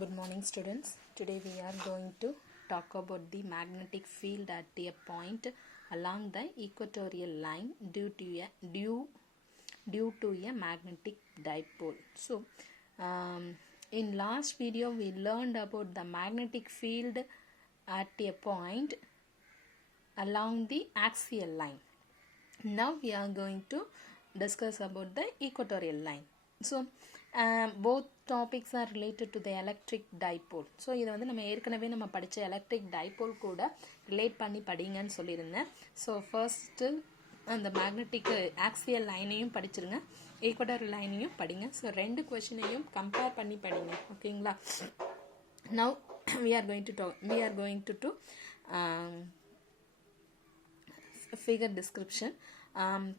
Good morning, students. Today we are going to talk about the magnetic field at a point along the equatorial line due to a magnetic dipole. So in last video we learned about the magnetic field at a point along the axial line. Now we are going to discuss about the equatorial line. So both topics are related to the electric dipole. So இதை வந்து நம்ம ஏற்கனவே நம்ம படித்த electric dipole கூட relate பண்ணி படிங்கன்னு சொல்லியிருந்தேன். So first அந்த மேக்னெட்டிக் ஆக்சியல் லைனையும் படிச்சிருங்க, ஈக்குவட்டர் லைனையும் படிங்க. ஸோ ரெண்டு கொஷினையும் கம்பேர் பண்ணி படிங்க, ஓகேங்களா? Now we are going to do figure description.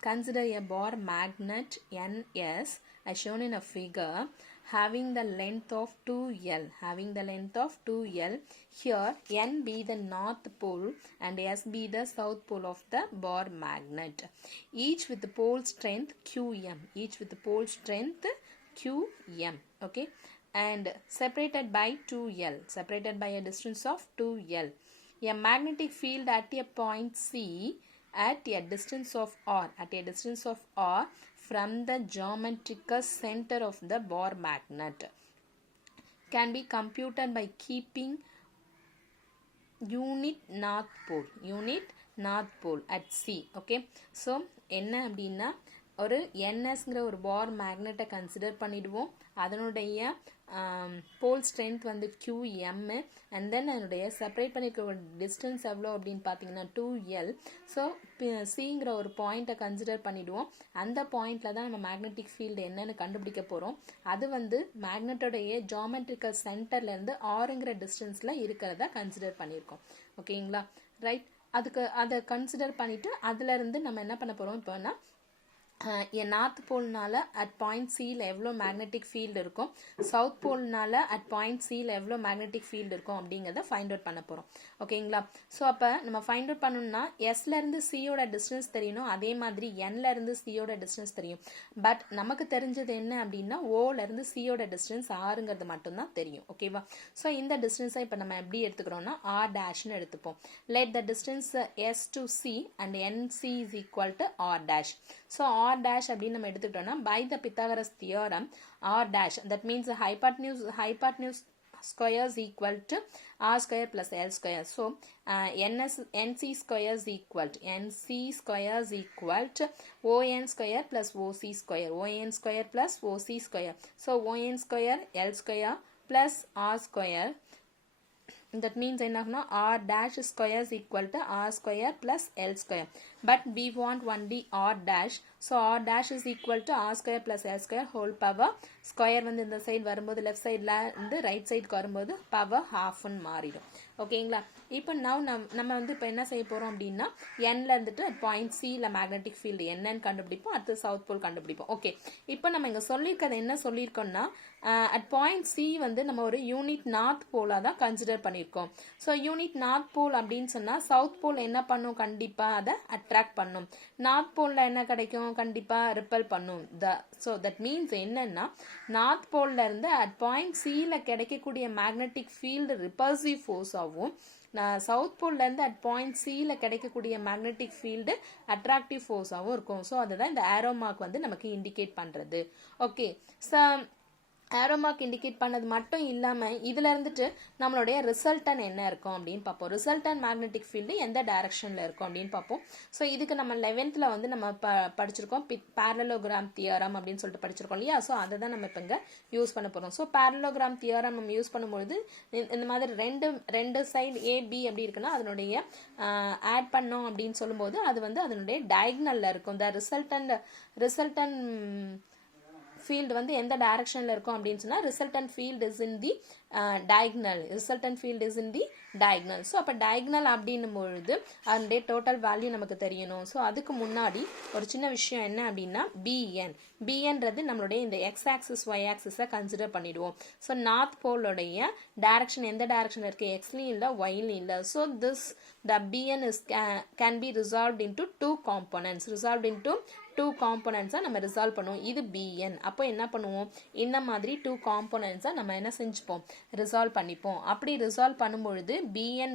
Consider a bar magnet NS as shown in a figure having the length of 2L. Here N be the north pole and S be the south pole of the bar magnet, each with the pole strength QM. Okay, and separated by 2L, separated by a distance of 2L. A magnetic field at a point C at a distance of R from the geometrical center of the bar magnet can be computed by keeping unit north pole at C. Okay, so என்ன அப்படின்னா ஒரு NSங்கிற ஒரு பார் மேக்னெட்டை consider பண்ணிடுவோம். அதனுடைய போல் strength வந்து QM and then அதனுடைய separate பண்ணியிருக்க distance எவ்வளோ அப்படின்னு பார்த்தீங்கன்னா 2L. ஸோ சிங்கிற ஒரு பாயிண்ட்டை கன்சிடர் பண்ணிவிடுவோம். அந்த பாயிண்டில் தான் நம்ம மேக்னெட்டிக் ஃபீல்டு என்னன்னு கண்டுபிடிக்க போகிறோம். அது வந்து மேக்னெட்டோடைய ஜியாமெட்ரிக்கல் சென்டர்லேருந்து ஆறுங்கிற டிஸ்டன்ஸில் இருக்கிறத கன்சிடர் பண்ணியிருக்கோம், ஓகேங்களா? ரைட், அதை கன்சிடர் பண்ணிவிட்டு அதுலேருந்து நம்ம என்ன பண்ண போகிறோம் இப்போனா நார்த் போல்னால அட் பாயிண்ட் சியில் எவ்வளோ மேக்னெட்டிக் ஃபீல்டு இருக்கும், சவுத் போல்னால அட் பாயிண்ட் சியில் எவ்வளோ மேக்னெட்டிக் ஃபீல்டு இருக்கும் அப்படிங்கிறத ஃபைண்ட் அவுட் பண்ண போகிறோம், ஓகேங்களா? ஸோ அப்போ நம்ம ஃபைண்ட் அவுட் பண்ணணும்னா எஸ்லேருந்து சியோட டிஸ்டன்ஸ் தெரியணும், அதே மாதிரி என்லேருந்து சியோட டிஸ்டன்ஸ் தெரியும். பட் நமக்கு தெரிஞ்சது என்ன அப்படின்னா ஓலேருந்து சியோட டிஸ்டன்ஸ் ஆறுங்கிறது மட்டும்தான் தெரியும், ஓகேவா? ஸோ இந்த டிஸ்டன்ஸை இப்போ நம்ம எப்படி எடுத்துக்கிறோம்னா ஆர் டேஷ்னு எடுத்துப்போம். Let the distance S to C and NC is equal to R dash. So R dash அப்படின்னு நம்ம எடுத்துக்கிட்டோம்னா by the Pythagoras theorem R dash, that means hypotenuse square is equal to r square plus l square. So nc square is equal to on square plus oc square. So on square l square plus r square, that means r dash square is equal to r square plus l square, but we want only r dash. So r dash is equal to r square plus l square whole power. Square வந்து இந்த side வரும்போது left சைடில் இருந்து right சைடுக்கு வரும்போது power ஹாஃப்னு மாறிடும், ஓகேங்களா? இப்போ நம்ம வந்து இப்போ என்ன செய்ய போகிறோம் அப்படின்னா என்ல இருந்துட்டு பாயிண்ட் சியில் மேக்னெட்டிக் ஃபீல்டு என்னன்னு கண்டுபிடிப்போம், அடுத்து சவுத் போல் கண்டுபிடிப்போம். ஓகே, இப்போ நம்ம இங்கே சொல்லியிருக்கிறது என்ன சொல்லியிருக்கோம்னா அட் பாயிண்ட் சி வந்து நம்ம ஒரு யூனிட் நார்த் போலாக தான் கன்சிடர் பண்ணியிருக்கோம். ஸோ யூனிட் நார்த் போல் அப்படின்னு சொன்னால் சவுத் போல் என்ன பண்ணும், கண்டிப்பாக அதை அட்ராக்ட் பண்ணும். நார்த் போலில் என்ன கிடைக்கும், கண்டிப்பாக ரிப்பல் பண்ணும். ஸோ தட் மீன்ஸ் என்னன்னா நார்த் போல்ல இருந்து அட் பாயிண்ட் சியில் கிடைக்கக்கூடிய மேக்னெட்டிக் ஃபீல்டு ரிப்பல்சிவ் ஃபோர்ஸாகவும் சவுத் போல்லேருந்து அட் பாயிண்ட் சியில் கிடைக்கக்கூடிய மேக்னெட்டிக் ஃபீல்டு அட்ராக்டிவ் ஃபோர்ஸாகவும் இருக்கும். ஸோ அதுதான் இந்த ஆரோ மார்க் வந்து நமக்கு இண்டிகேட் பண்ணுறது. Okay, so arrow mark indicate பண்ணது மட்டும் இல்லாமல் இதில் இருந்துட்டு நம்மளுடைய ரிசல்டன் என்ன இருக்கும் அப்படின்னு பார்ப்போம். ரிசல்டன் மேக்னெட்டிக் ஃபீல்டு எந்த டைரக்ஷனில் இருக்கும் அப்படின்னு பார்ப்போம். ஸோ இதுக்கு நம்ம 11th வந்து நம்ம படிச்சிருக்கோம் பேரலோகிராம் தியரம் அப்படின்னு சொல்லிட்டு படிச்சிருக்கோம் இல்லையா? ஸோ அதை தான் நம்ம இப்போ இங்கே யூஸ் பண்ண போகிறோம். ஸோ பேரலோகிராம் தியரம் நம்ம யூஸ் பண்ணும்பொழுது இந்த மாதிரி ரெண்டு சைடு ஏபி அப்படி இருக்குன்னா அதனுடைய ஆட் பண்ணோம் அப்படின்னு சொல்லும்போது அது வந்து அதனுடைய டயக்னலில் இருக்கும். த ரிசல்டன் ஃபீல்டு வந்து எந்த டைரக்ஷனில் இருக்கும் அப்படின்னு சொன்னால் resultant field is in the diagonal. So அப்போ டயக்னல் அப்படின்னும் பொழுது அதனுடைய டோட்டல் வேல்யூ நமக்கு தெரியணும். ஸோ அதுக்கு முன்னாடி ஒரு சின்ன விஷயம் என்ன அப்படின்னா பிஎன்றது நம்மளுடைய இந்த எக்ஸ் ஆக்சிஸ் ஒய் ஆக்சிஸை கன்சிடர் பண்ணிடுவோம். ஸோ நார்த் போலுடைய டைரக்ஷன் எந்த டைரக்ஷனில் இருக்குது, எக்ஸ்லையும் இல்லை ஒய்லையும் இல்லை. So the bn is can be resolved into two components, 2 காம்போனன்ட்ஸாக நம்ம ரிசால்வ் பண்ணுவோம். இது bn. அப்போ என்ன பண்ணுவோம், இந்த மாதிரி 2 காம்போனன்ட்ஸாக நம்ம என்ன செஞ்சுப்போம், ரிசால்வ் பண்ணிப்போம். அப்படி ரிசால்வ் பண்ணும்பொழுது bn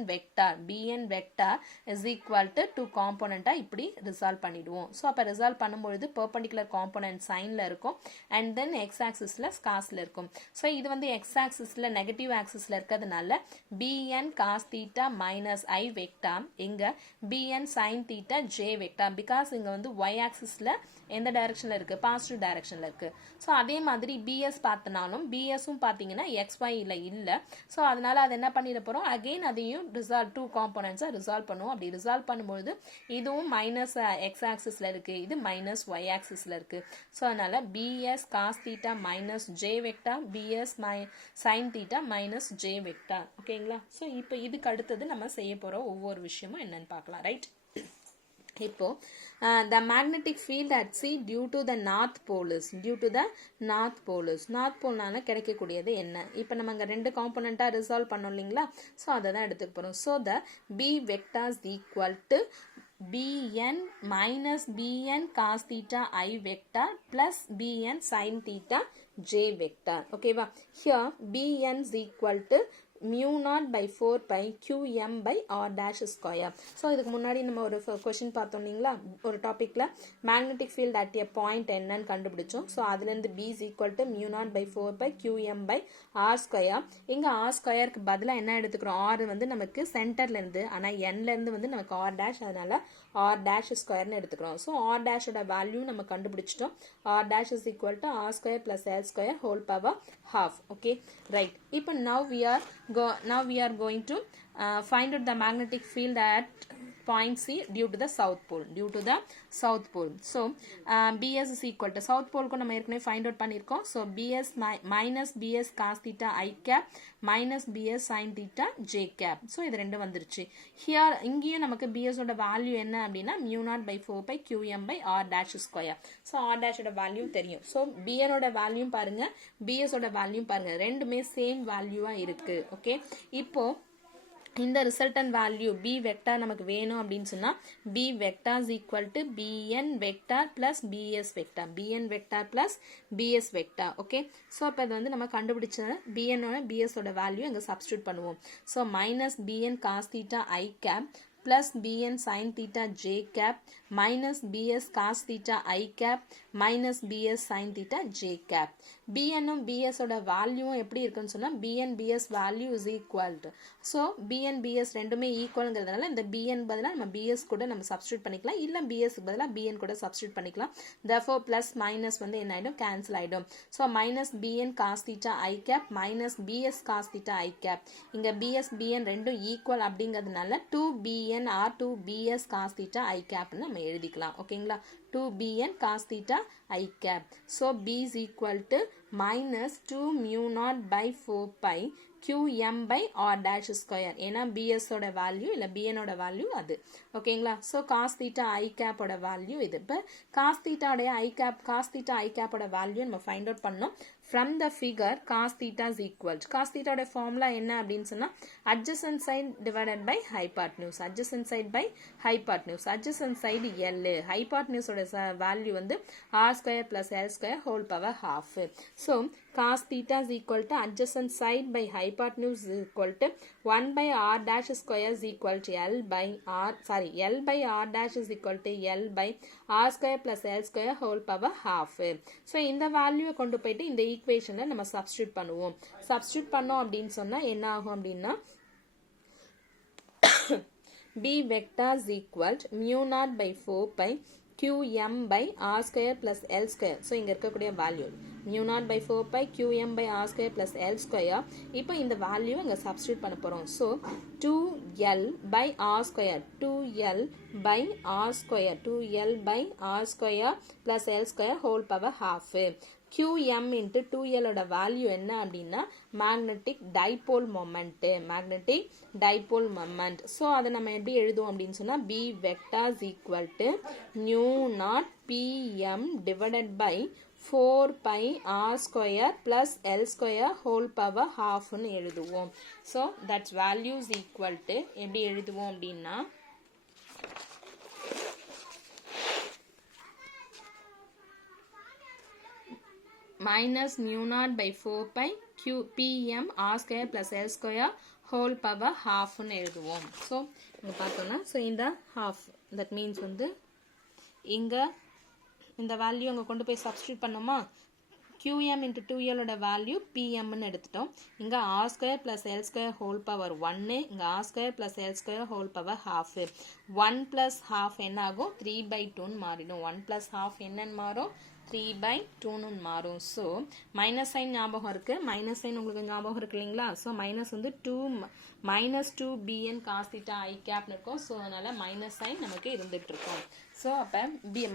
vector is equal to 2 காம்போனண்ட்டாக இப்படி ரிசால்வ் பண்ணிடுவோம். ஸோ அப்போ ரிசால்வ் பண்ணும்பொழுது பெர்பெண்டிகுலர் காம்போனன்ட் சைனில் இருக்கும் அண்ட் தென் எக்ஸ் ஆக்சிஸில் ஸ்காஸில் இருக்கும். ஸோ இது வந்து எக்ஸ் ஆக்சிஸில் நெகட்டிவ் ஆக்சிஸில் இருக்கிறதுனால bn cos theta minus I vector, இங்கே bn sin theta j vector. Because இங்கே வந்து y ஆக்சிஸில் எந்த டைரக்ஷனில் இருக்குது, பாசிட்டிவ் டைரக்ஷனில் இருக்குது. ஸோ அதே மாதிரி பிஎஸ் பார்த்தனாலும் பிஎஸும் பார்த்தீங்கன்னா எக்ஸ்ஒயில் இல்லை. ஸோ அதனால் அதை என்ன பண்ணிட போகிறோம், அகெயின் அதையும் ரிசால்வ் 2 காம்போனன்ட்ஸாக ரிசால்வ் பண்ணுவோம். அப்படி ரிசால்வ் பண்ணும்பொழுது இதுவும் மைனஸ் எக்ஸ் ஆக்சிஸில் இருக்குது, இது மைனஸ் ஒய் ஆக்சிஸில் இருக்குது. ஸோ அதனால் PS cos theta minus J vector, PS sine theta minus J vector. ஓகேங்களா. ஸோ இப்போ இதுக்கு அடுத்தது நம்ம செய்ய போகிற ஒவ்வொரு விஷயமும் என்னன்னு பார்க்கலாம். ரைட். இப்போ the magnetic field at sea due to the north pole is north poleனால கிடைக்கக்கூடியது என்ன, இப்போ நம்ம இங்கே 2 காம்போனண்ட்டாக ரிசால்வ் பண்ணோம் இல்லைங்களா. ஸோ அதை தான் எடுத்துக்க போகிறோம். So the b vector is equal to bn minus bn cos theta I vector plus bn sin theta j vector. ஓகேவா. here bn is equal to mu naught by 4 pi qm by r dash square. So இதுக்கு முன்னாடி நம்ம ஒரு question பார்த்தோம் இல்லைங்களா, ஒரு டாப்பிக்கில் magnetic field at a point என்னன்னு கண்டுபிடிச்சோம். ஸோ அதுலேருந்து b is equal to mu naught by 4 pi qm by r square. இங்கே r ஸ்கொயருக்கு பதிலாக என்ன எடுத்துக்கிறோம், r வந்து நமக்கு சென்டர்லேருந்து, ஆனால் nலேருந்து வந்து நமக்கு r dash, அதனால r dash ஸ்கொயர்னு எடுத்துக்கிறோம். ஸோ r dashோட வேல்யூ நம்ம கண்டுபிடிச்சிட்டோம். r dash is equal to r square plus l square whole power half. Okay, right. இப்போ now we are going to find out the magnetic field at point C due to the south pole. So bs is equal to south pole க்கு நம்ம ஏற்கனவே find out பண்ணிருக்கோம். So bs minus bs cos theta I cap minus bs sin theta j cap. So இது ரெண்டும் வந்துருச்சு. here இங்கேயும் நமக்கு bs ஓட வேல்யூ என்ன அப்படின்னா mu naught by 4 pi qm by r dash square. So r dash ஓட வேல்யூ தெரியும். So bn ஓட வேல்யூ பாருங்க, bs ஓட வேல்யூ பாருங்க, ரெண்டுமே சேம் வேல்யூவா இருக்கு. ஓகே. இப்போ இந்த ரிசல்டன் வேல்யூ b வெக்டார் நமக்கு வேணும் அப்படின்னு சொன்னால் b vector is equal to bn vector plus bs vector, bn vector plus bs vector. Okay. So அப்போ இது வந்து நம்ம கண்டுபிடிச்ச bn ஓட bs ஓட வேல்யூ இங்கே சப்ஸ்டியூட் பண்ணுவோம். So minus bn cos theta I cap plus bn sin theta j cap minus bs cos theta I cap minus bs sin theta j cap. bn um bs ஓட வேல்யூவும் எப்படி இருக்குன்னு சொன்னா bn bs value is equal to, so bn bs ரெண்டுமே ஈக்குவல்ங்கிறதுனால இந்த bn பதிலாக நம்ம bs கூட நம்ம சப்ஸ்டியூட் பண்ணிக்கலாம், இல்ல bs க்கு பதிலாக bn கூட சப்ஸ்டியூட் பண்ணிக்கலாம். therefore plus minus வந்து என்ன ஆயிடும், கேன்சல் ஆயிடும். so minus bn cos theta I cap minus bs cos theta I cap. இங்க bs bn ரெண்டும் ஈக்குவல் அப்படிங்கிறதுனால 2bn or 2bs cos theta I cap ன்னு நம்ம எழுதிக்கலாம். ஓகேங்களா. 2bn cos theta I cap. So b is equal to minus 2 mu naught by 4 pi qm by r dash square. ஏன்னா bs ஓட value இல்லை bn ஓட value அது. ஓகேங்களா. So cos theta I cap ஓட வேல்யூ இது. இப்போ cos theta I cap ஓட வேல்யூ நம்ம ஃபைண்ட் அவுட் பண்ணோம். from the figure cos theta is equal to, cos theta ஓட ஃபார்முலா என்ன அப்படின்னு சொன்னா adjacent side divided by hypotenuse, adjacent side by hypotenuse, adjacent side L, hypotenuse ஓட value வந்து r square plus l square whole power half. so cos theta is equal to adjacent side by hypotenuse is equal to 1 by r dash square is equal to L by r dash is equal to L by r square plus l square whole power half. so இந்த வேல்யூவை கொண்டு போயிட்டு இந்த ஈக்குவேஷன்ல நம்ம substitute பண்ணுவோம். Substitute பண்ணோம் அப்படின்னு சொன்னா என்ன ஆகும் அப்படின்னா b vector is equal to mu naught by 4 pi qm by r square plus l square. so இங்க இருக்கக்கூடிய value mu naught by 4 pi qm by r square plus l square. இப்போ இந்த வேல்யூ இங்க சப்ஸ்டிட்யூட் பண்ண போறோம். so 2l by r square, 2l by r square, 2l by r square plus l square whole power half. qm into 2l ஓட value என்ன அப்படின்னா magnetic dipole moment, magnetic dipole moment. So அதை நம்ம எப்படி எழுதுவோம் அப்படின்னு சொன்னா b vector is equal to mu naught pm divided by 4 pi r square plus l square whole power half ன்னு எழுதுவோம். so that's value is equal to எப்படி எழுதுவோம் அப்படின்னா minus mu naught by 4 pi q pm r square plus l square whole power half னு எழுதுவோம். So இங்கே பார்த்தோன்னா so இந்த half that means வந்து இங்கே இந்த வேல்யூ அங்கே கொண்டு போய் சப்ஸ்டியூட் பண்ணோமா qm into 2l ஓட வேல்யூ pm னு எடுத்துட்டோம். இங்கே r square plus l square whole power 1 இங்கே r square plus l square whole power half 1 plus half என்ன ஆகும் 3/2 னு மாறிடும். 1 plus half என்னன்னு மாறும் 3/2 னு மாறும். ஸோ மைனஸ் சைன் ஞாபகம் இருக்கு, மைனஸ் சைன் உங்களுக்கு ஞாபகம் இருக்கு இல்லைங்களா? ஸோ மைனஸ் வந்து 2 bn cos theta I capனு இருக்கும். ஸோ அதனால மைனஸ் சைன் நமக்கு இருந்துட்டு இருக்கும். ஸோ அப்போ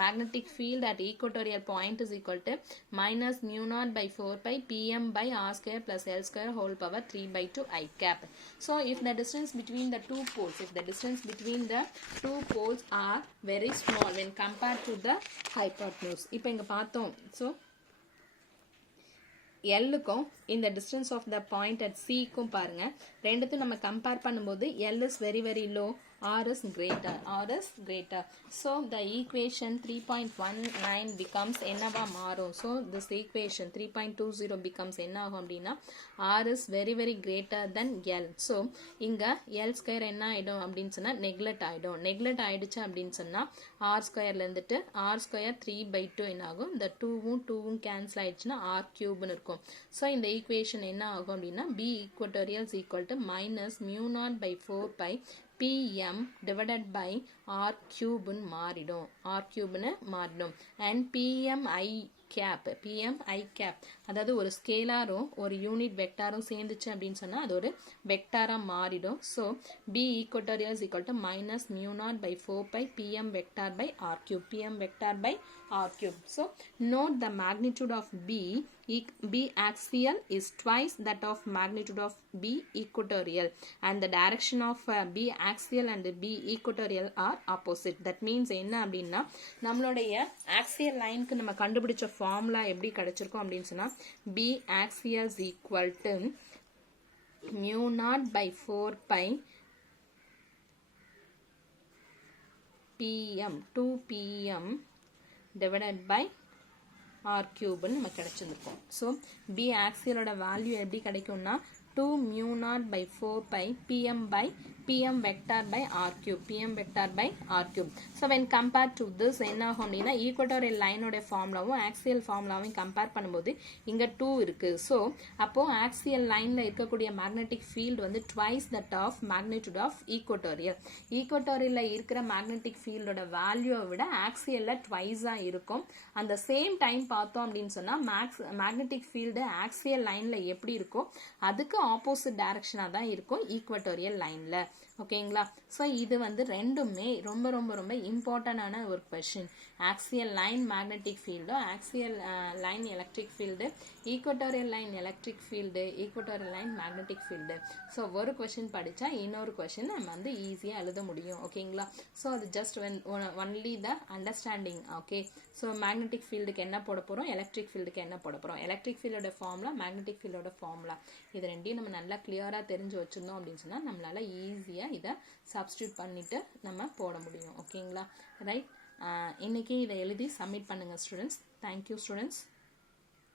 magnetic field at equatorial point is equal to minus mu naught by 4 pi pm by r square plus l square whole power 3/2 I cap. So if the distance between the two poles are very small when compared to the hypotenuse. இப்போ இங்க பார்த்தோம். So Lக்கும் இந்த distance of the point at Cக்கும் பாருங்க, ரெண்டுத்தையும் நம்ம compare பண்ணும்போது L is very very low, R is greater. So the equation 3.19 becomes என்னவா மாறும்? So this equation 3.20 becomes என்ன ஆகும் அப்படின்னா R is very very greater than L. So இங்க L square என்ன ஆயிடும் அப்படின்னு சொன்னா நெக்லெக்ட் ஆயிடுச்சு அப்படின்னு சொன்னா R squareல இருந்துட்டு R square 3/2 என்ன ஆகும்? இந்த 2வும் கேன்சல் ஆயிடுச்சுன்னா R cube இருக்கும். So இந்த equation என்ன ஆகும் அப்படின்னா B equatorial is equal to minus mu naught by 4 pi pm divided by r cube னு மாறிடும். and pm I cap அதாவது ஒரு ஸ்கேலாரும் ஒரு யூனிட் வெக்டாரும் சேர்ந்துச்சு அப்படின்னு சொன்னா அது ஒரு வெக்டாரா மாறிடும். So B equatorial is equal to minus mu naught by 4 pi pm vector by r cube. So note the magnitude of B axial is twice that of magnitude of B equatorial and the direction of B axial and B equatorial are opposite. That means என்ன அப்படின்னா நம்மளுடைய axial lineக்கு நம்ம கண்டுபிடிச்ச formula எப்படி கிடைச்சிருக்கும் அப்படின்னு சொன்னா B axial is equal to mu naught by 4 pi pm 2 pm divided by r cube நம்ம கிடைச்சிருக்கும். ஸோ B axial ஓட வேல்யூ எப்படி கிடைக்கும்னா 2 mu naught by 4 pi pm vector by r cube. So when compared to this என்ன ஆகும் அப்படின்னா equatorial லைனோட ஃபார்முலாவும் ஆக்சியல் ஃபார்முலாவும் கம்பேர் பண்ணும்போது இங்க 2 இருக்கு. ஸோ அப்போ ஆக்சியல் லைன்ல இருக்கக்கூடிய மேக்னெட்டிக் ஃபீல்டு வந்து twice that of magnitude of ஈக்குவட்டோரியல்ல இருக்கிற மேக்னெட்டிக் ஃபீல்டோட வேல்யூவை விட ஆக்சியல்ல ட்வைஸா இருக்கும். அந்த சேம் டைம் பார்த்தோம் அப்படின்னு சொன்னா மேக்னெட்டிக் ஃபீல்டு ஆக்சியல் லைன்ல எப்படி இருக்கோ அதுக்கு ஆப்போசிட் டைரக்ஷனா தான் இருக்கும் ஈக்குவட்டோரியல் லைன்ல. ஓகேங்களா? ஸோ இது வந்து ரெண்டுமே ரொம்ப ரொம்ப ரொம்ப இம்பார்ட்டன்டான ஒரு question. Axial line magnetic field, axial line electric field, equatorial line electric field, equatorial line magnetic field. So ஒரு கொஸ்டின் படித்தா இன்னொரு கொஸ்டின் நம்ம வந்து ஈஸியாக எழுத முடியும். ஓகேங்களா? ஸோ அது just only the understanding. Okay, so magnetic ஃபீல்டுக்கு என்ன போட போகிறோம், எலக்ட்ரிக் ஃபீல்டுக்கு என்ன போட போகிறோம், எலக்ட்ரிக் ஃபீல்டோட ஃபார்முலா, மேக்னெட்டிக் ஃபீல்டோட ஃபார்முலா, இது ரெண்டையும் நம்ம நல்லா கிளியராக தெரிஞ்சு வச்சுருந்தோம் அப்படின்னு சொன்னால் நம்மளால ஈஸியாக இதை சப்ஸ்டியூட் பண்ணிட்டு நம்ம போட முடியும். ஓகேங்களா? ரைட், இன்னைக்கு இதை எழுதி சப்மிட் பண்ணுங்க ஸ்டூடெண்ட்ஸ். Thank you students.